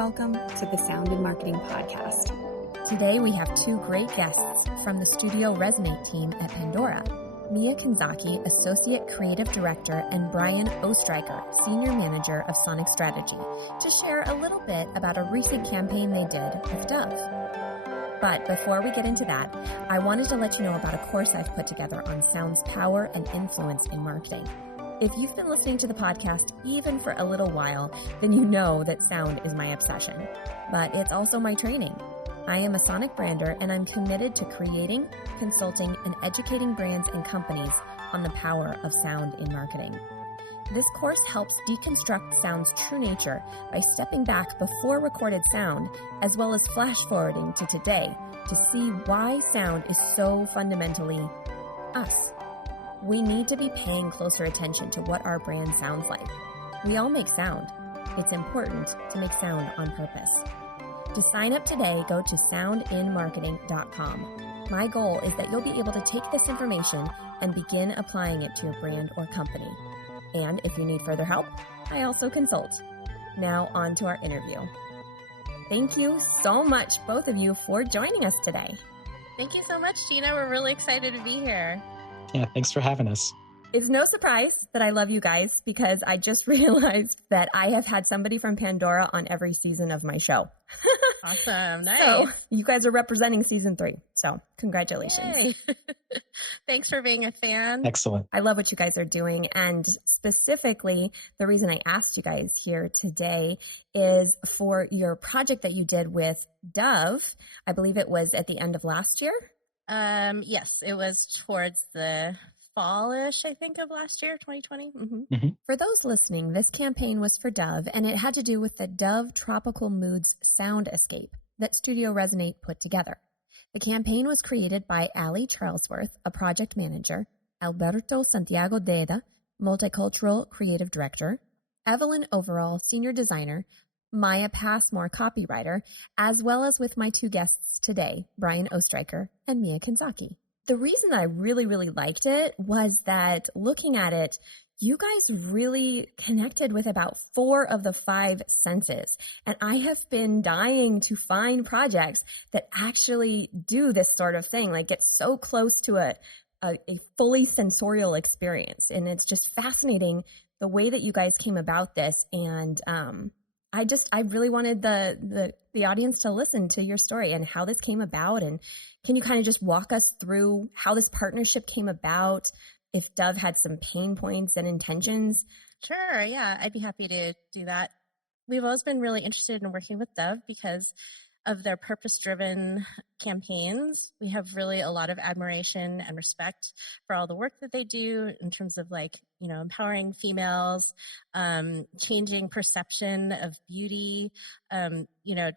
welcome to the Sound in Marketing Podcast. Today we have two great guests from the Studio Resonate team at Pandora, Mia Kanzaki, Associate Creative Director, and Brian Ostreicher, Senior Manager of Sonic Strategy, to share a little bit about a recent campaign they did with Dove. But before we get into that, I wanted to let you know about a course I've put together on sound's power and influence in marketing. If you've been listening to the podcast even for a little while, then you know that sound is my obsession. But it's also my training. I am a sonic brander, and I'm committed to creating, consulting, and educating brands and companies on the power of sound in marketing. This course helps deconstruct sound's true nature by stepping back before recorded sound, as well as flash forwarding to today to see why sound is so fundamentally us. We need to be paying closer attention to what our brand sounds like. We all make sound. It's important to make sound on purpose. To sign up today, go to soundinmarketing.com. My goal is that you'll be able to take this information and begin applying it to your brand or company. And if you need further help, I also consult. Now on to our interview. Thank you so much, both of you, for joining us today. Thank you so much, Jeanna. We're really excited to be here. Yeah, thanks for having us. It's no surprise that I love you guys because I just realized that I have had somebody from Pandora on every season of my show. Awesome. Nice. So you guys are representing season 3. So congratulations. Thanks for being a fan. Excellent. I love what you guys are doing. And specifically, the reason I asked you guys here today is for your project that you did with Dove. I believe it was at the end of last year. Yes, it was towards the fallish, I think, of last year, 2020. For those listening, this campaign was for Dove, and it had to do with the Dove Tropical Moods Sound Escape that Studio Resonate put together. The campaign was created by Ali Charlesworth, a project manager, Alberto Santiago Deda, multicultural creative director, Evelyn Overall, senior designer, Maya Passmore, copywriter, as well as with my two guests today, Brian Ostreicher and Mia Kanzaki. The reason that I really, really liked it was that looking at it, you guys really connected with about 4 of the 5 senses. And I have been dying to find projects that actually do this sort of thing, like get so close to a fully sensorial experience. And it's just fascinating the way that you guys came about this. And I really wanted the audience to listen to your story and how this came about. And can you kind of just walk us through how this partnership came about, if Dove had some pain points and intentions? Sure. Yeah, I'd be happy to do that. We've always been really interested in working with Dove because of their purpose-driven campaigns. We have really a lot of admiration and respect for all the work that they do in terms of empowering females, changing perception of beauty,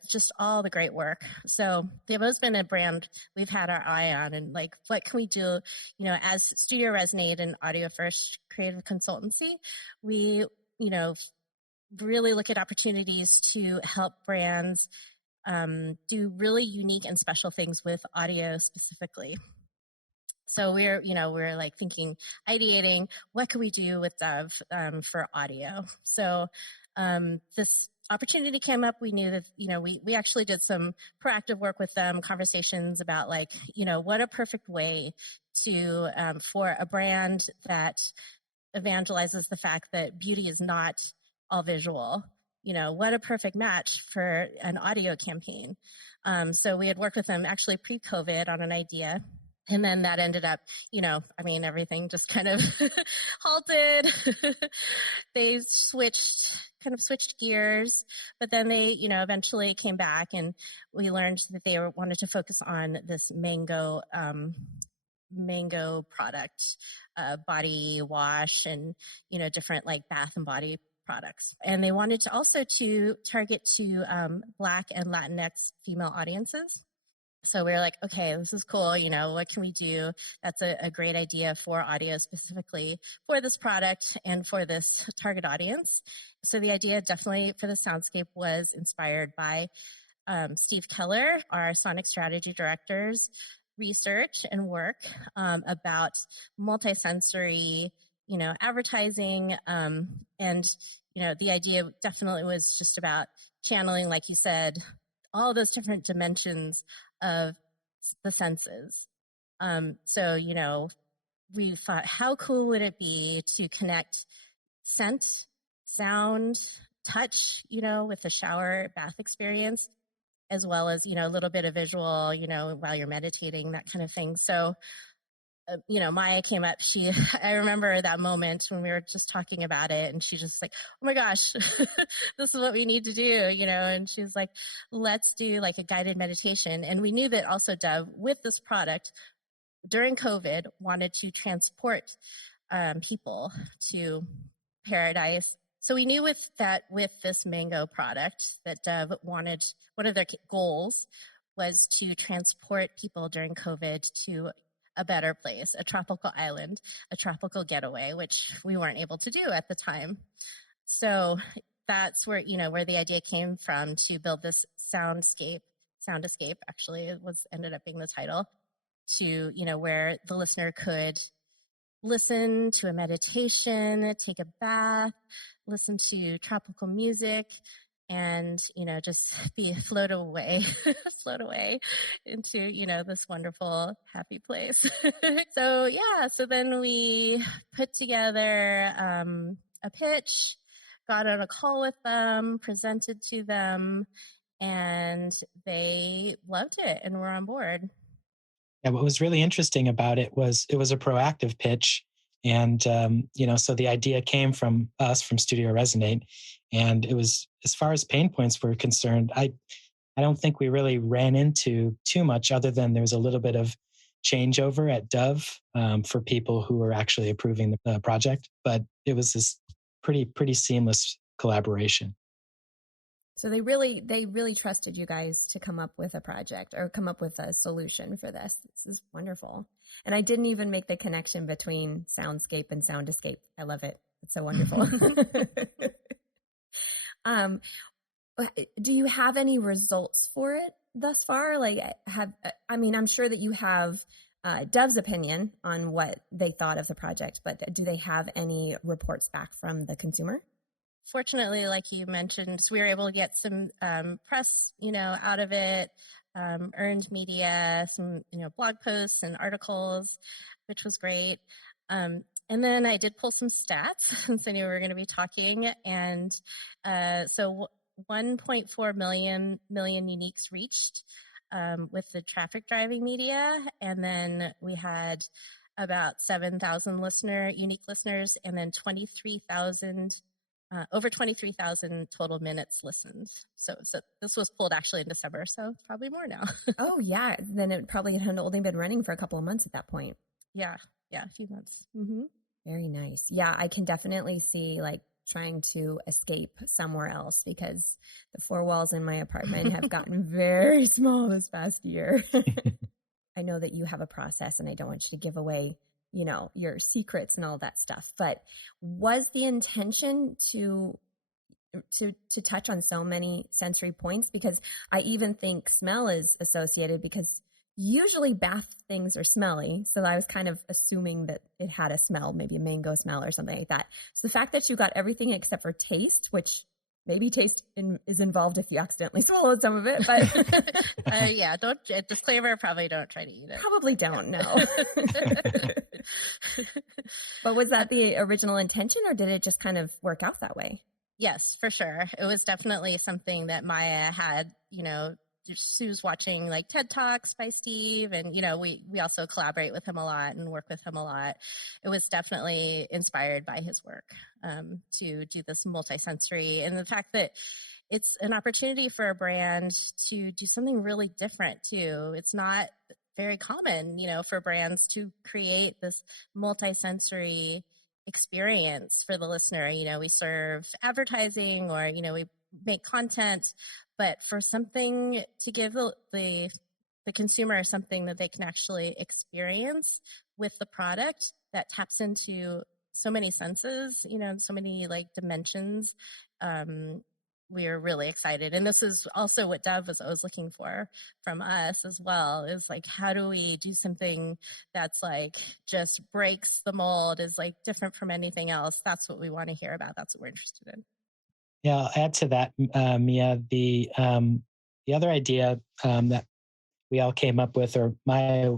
just all the great work. So they've always been a brand we've had our eye on, and what can we do, as Studio Resonate and Audio First creative consultancy, we, really look at opportunities to help brands do really unique and special things with audio specifically. So we're thinking, ideating, what can we do with Dove for audio? So this opportunity came up. We knew that, we actually did some proactive work with them, conversations about what a perfect way to, for a brand that evangelizes the fact that beauty is not all visual. What a perfect match for an audio campaign. So we had worked with them actually pre-COVID on an idea. And then that ended up, everything just kind of halted. They switched gears, but then they, eventually came back, and we learned that they wanted to focus on this mango product, body wash, and, different bath and body products. And they wanted to also to target to Black and Latinx female audiences. So we were like, okay, this is cool. What can we do? That's a great idea for audio specifically for this product and for this target audience. So the idea definitely for the soundscape was inspired by Steve Keller, our Sonic Strategy Director's research and work about multisensory advertising. And, the idea definitely was just about channeling, like you said, all those different dimensions of the senses. So, we thought, how cool would it be to connect scent, sound, touch, with the shower bath experience, as well as, a little bit of visual, while you're meditating, that kind of thing. So, Maya came up. I remember that moment when we were just talking about it, and she just like, oh my gosh, this is what we need to do, and she was like, let's do like a guided meditation. And we knew that also Dove, with this product during COVID, wanted to transport people to paradise. So we knew with this mango product that Dove wanted, one of their goals was to transport people during COVID to a better place, a tropical island, a tropical getaway, which we weren't able to do at the time. So that's where, where the idea came from, to build this soundescape actually ended up being the title, to, where the listener could listen to a meditation, take a bath, listen to tropical music, and, just float away into, this wonderful, happy place. So then we put together a pitch, got on a call with them, presented to them, and they loved it and were on board. Yeah, what was really interesting about it was a proactive pitch. And, so the idea came from us, from Studio Resonate. And it was, as far as pain points were concerned, I don't think we really ran into too much, other than there was a little bit of changeover at Dove for people who were actually approving the project. But it was this pretty seamless collaboration. So they really trusted you guys to come up with a project or come up with a solution for this. This is wonderful. And I didn't even make the connection between soundscape and soundescape. I love it. It's so wonderful. Do you have any results for it thus far? I'm sure that you have Dove's opinion on what they thought of the project, but do they have any reports back from the consumer? Fortunately, like you mentioned, we were able to get some press, out of it, earned media, some, blog posts and articles, which was great. And then I did pull some stats since I knew we were going to be talking. And so 1.4 million uniques reached with the traffic driving media. And then we had about 7,000 unique listeners, and then 23,000 over 23,000 total minutes listened. So this was pulled actually in December, so probably more now. Oh, yeah. Then it probably had only been running for a couple of months at that point. Yeah, a few months. Mm-hmm. Very nice. Yeah, I can definitely see trying to escape somewhere else, because the four walls in my apartment have gotten very small this past year. I know that you have a process, and I don't want you to give away your secrets and all that stuff, but was the intention to touch on so many sensory points? Because I even think smell is associated, because usually bath things are smelly. So I was kind of assuming that it had a smell, maybe a mango smell or something like that. So the fact that you got everything except for taste, which maybe taste is involved if you accidentally swallowed some of it, but don't disclaimer, probably don't try to eat it. Probably don't, no. But was that the original intention, or did it just kind of work out that way? Yes, for sure. It was definitely something that Maya had, she was watching like TED Talks by Steve, and we also collaborate with him a lot and work with him a lot. It was definitely inspired by his work to do this multisensory, and the fact that it's an opportunity for a brand to do something really different too. It's not very common, for brands to create this multisensory experience for the listener. We serve advertising, or we make content, but for something to give the consumer something that they can actually experience with the product that taps into so many senses, so many dimensions. We're really excited. And this is also what Dove was always looking for from us as well, is how do we do something that's just breaks the mold, is different from anything else. That's what we want to hear about. That's what we're interested in. Yeah, I'll add to that, Mia. The other idea that we all came up with, or Maya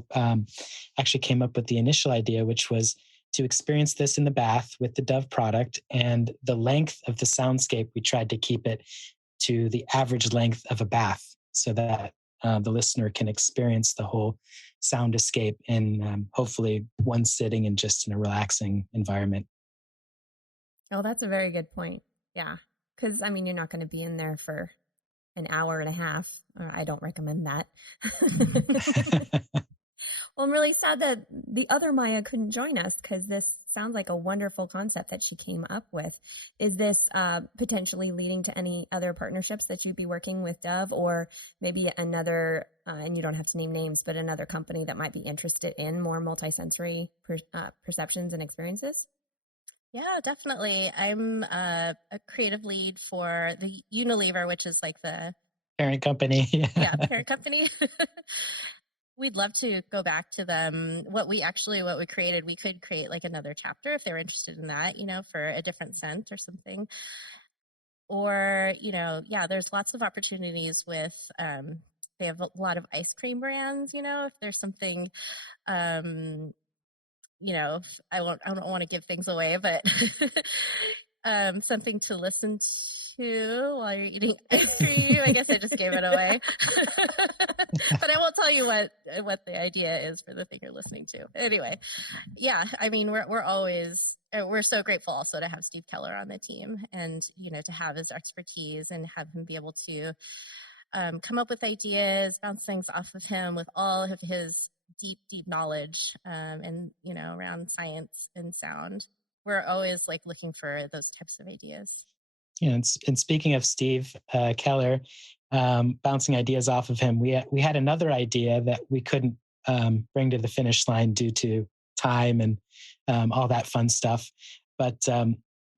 actually came up with the initial idea, which was to experience this in the bath with the Dove product, and the length of the soundscape, we tried to keep it to the average length of a bath so that the listener can experience the whole sound escape in hopefully one sitting and just in a relaxing environment. Oh, that's a very good point. Yeah. Because, I mean, you're not going to be in there for an hour and a half. I don't recommend that. Well, I'm really sad that the other Maya couldn't join us because this sounds like a wonderful concept that she came up with. Is this potentially leading to any other partnerships that you'd be working with Dove, or maybe another, and you don't have to name names, but another company that might be interested in more multisensory perceptions and experiences? Yeah, definitely. I'm a creative lead for the Unilever, which is like the Parent company. parent company. We'd love to go back to them. What we created, we could create like another chapter if they're interested in that, for a different scent or something. Or, there's lots of opportunities with, they have a lot of ice cream brands, if there's something, I don't want to give things away, but something to listen to while you're eating ice cream. I guess I just gave it away. But I won't tell you what the idea is for the thing you're listening to. Anyway, yeah, I mean, we're so grateful also to have Steve Keller on the team, and, to have his expertise and have him be able to come up with ideas, bounce things off of him with all of his deep knowledge and around science and sound. We're always like looking for those types of ideas. Yeah, and speaking of Steve Keller, bouncing ideas off of him, we had another idea that we couldn't bring to the finish line due to time and all that fun stuff. But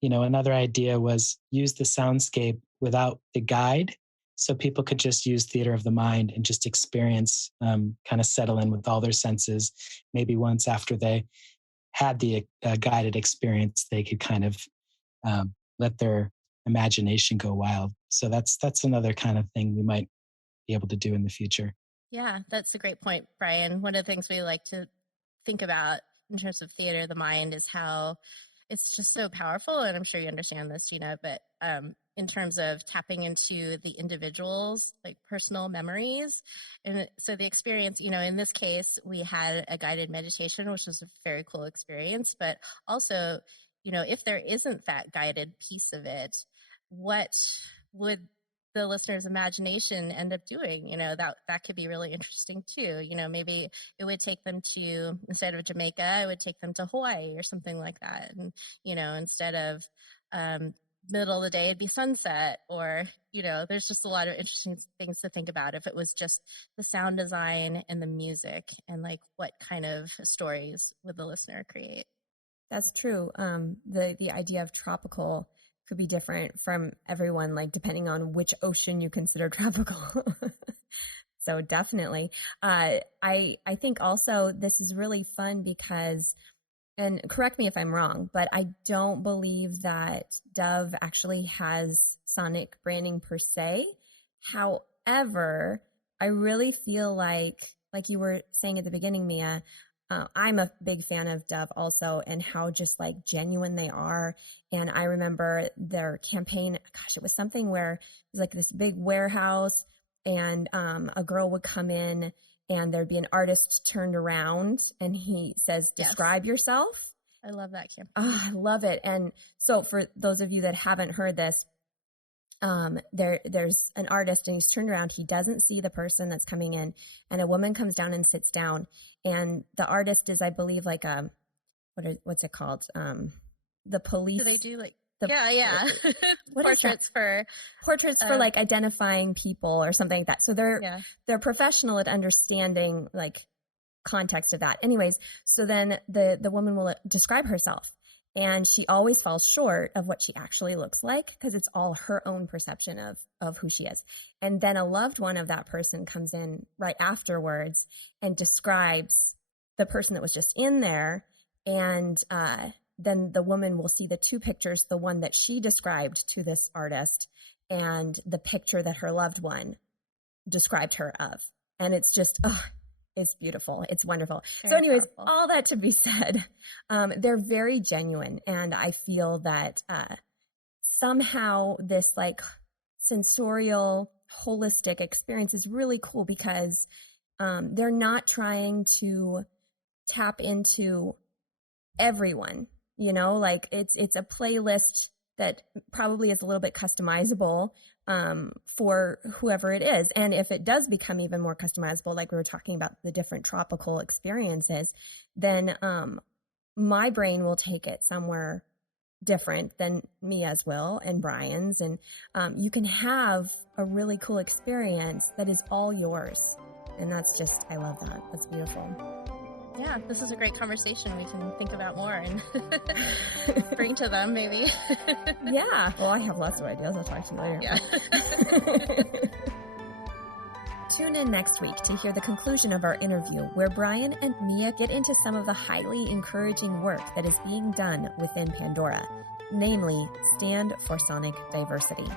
another idea was use the soundscape without the guide, so people could just use theater of the mind and just experience, kind of settle in with all their senses. Maybe once after they had the guided experience, they could kind of let their imagination go wild. So that's another kind of thing we might be able to do in the future. Yeah, that's a great point, Brian. One of the things we like to think about in terms of theater of the mind is how it's just so powerful. And I'm sure you understand this, Gina, but in terms of tapping into the individual's like personal memories. And so the experience, in this case, we had a guided meditation, which was a very cool experience. But also, if there isn't that guided piece of it, what would the listener's imagination end up doing? That could be really interesting too. Maybe it would take them to, instead of Jamaica, it would take them to Hawaii or something like that. And, instead of middle of the day, it'd be sunset, or, there's just a lot of interesting things to think about if it was just the sound design and the music, and like what kind of stories would the listener create. That's true. The idea of tropical could be different from everyone, like depending on which ocean you consider tropical. So definitely. I think also this is really fun because, and correct me if I'm wrong, but I don't believe that Dove actually has sonic branding per se. However, I really feel like you were saying at the beginning, Mia, I'm a big fan of Dove also, and how just like genuine they are. And I remember their campaign, gosh, it was something where it was like this big warehouse, and a girl would come in and there'd be an artist turned around and he says, describe yourself. I love that campaign. Oh, I love it. And so for those of you that haven't heard this, there's an artist and he's turned around. He doesn't see the person that's coming in, and a woman comes down and sits down, and the artist is, I believe, like what's it called? The police. Do they do like portraits for like identifying people or something like that. So they're professional at understanding like context of that. Anyways, so then the woman will describe herself. And she always falls short of what she actually looks like because it's all her own perception of who she is. And then a loved one of that person comes in right afterwards and describes the person that was just in there. And then the woman will see the two pictures, the one that she described to this artist and the picture that her loved one described her of. And it's just, it's beautiful. It's wonderful. Very So anyways, powerful. all that to be said, they're very genuine. And I feel that somehow this like sensorial, holistic experience is really cool because they're not trying to tap into everyone, you know, like it's a playlist that probably is a little bit customizable for whoever it is. And if it does become even more customizable, like we were talking about the different tropical experiences, then my brain will take it somewhere different than Mia's will and Brian's. And you can have a really cool experience that is all yours. And that's just, I love that. That's beautiful. Yeah, this is a great conversation. We can think about more and bring to them maybe. Yeah. Well, I have lots of ideas. I'll talk to you later. Yeah. Tune in next week to hear the conclusion of our interview where Brian and Mia get into some of the highly encouraging work that is being done within Pandora, namely Stand for Sonic Diversity.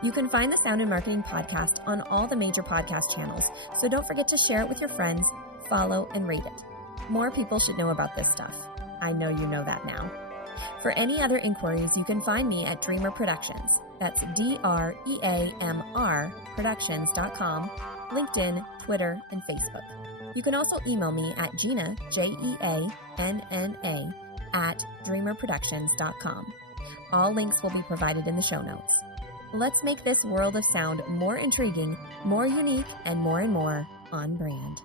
You can find the Sound and Marketing Podcast on all the major podcast channels, so don't forget to share it with your friends, follow, and rate it. More people should know about this stuff. I know you know that now. For any other inquiries, you can find me at Dreamr Productions. That's DREAMR Productions.com, LinkedIn, Twitter, and Facebook. You can also email me at Jeanna, JEANNA, at DreamrProductions.com. All links will be provided in the show notes. Let's make this world of sound more intriguing, more unique, and more on brand.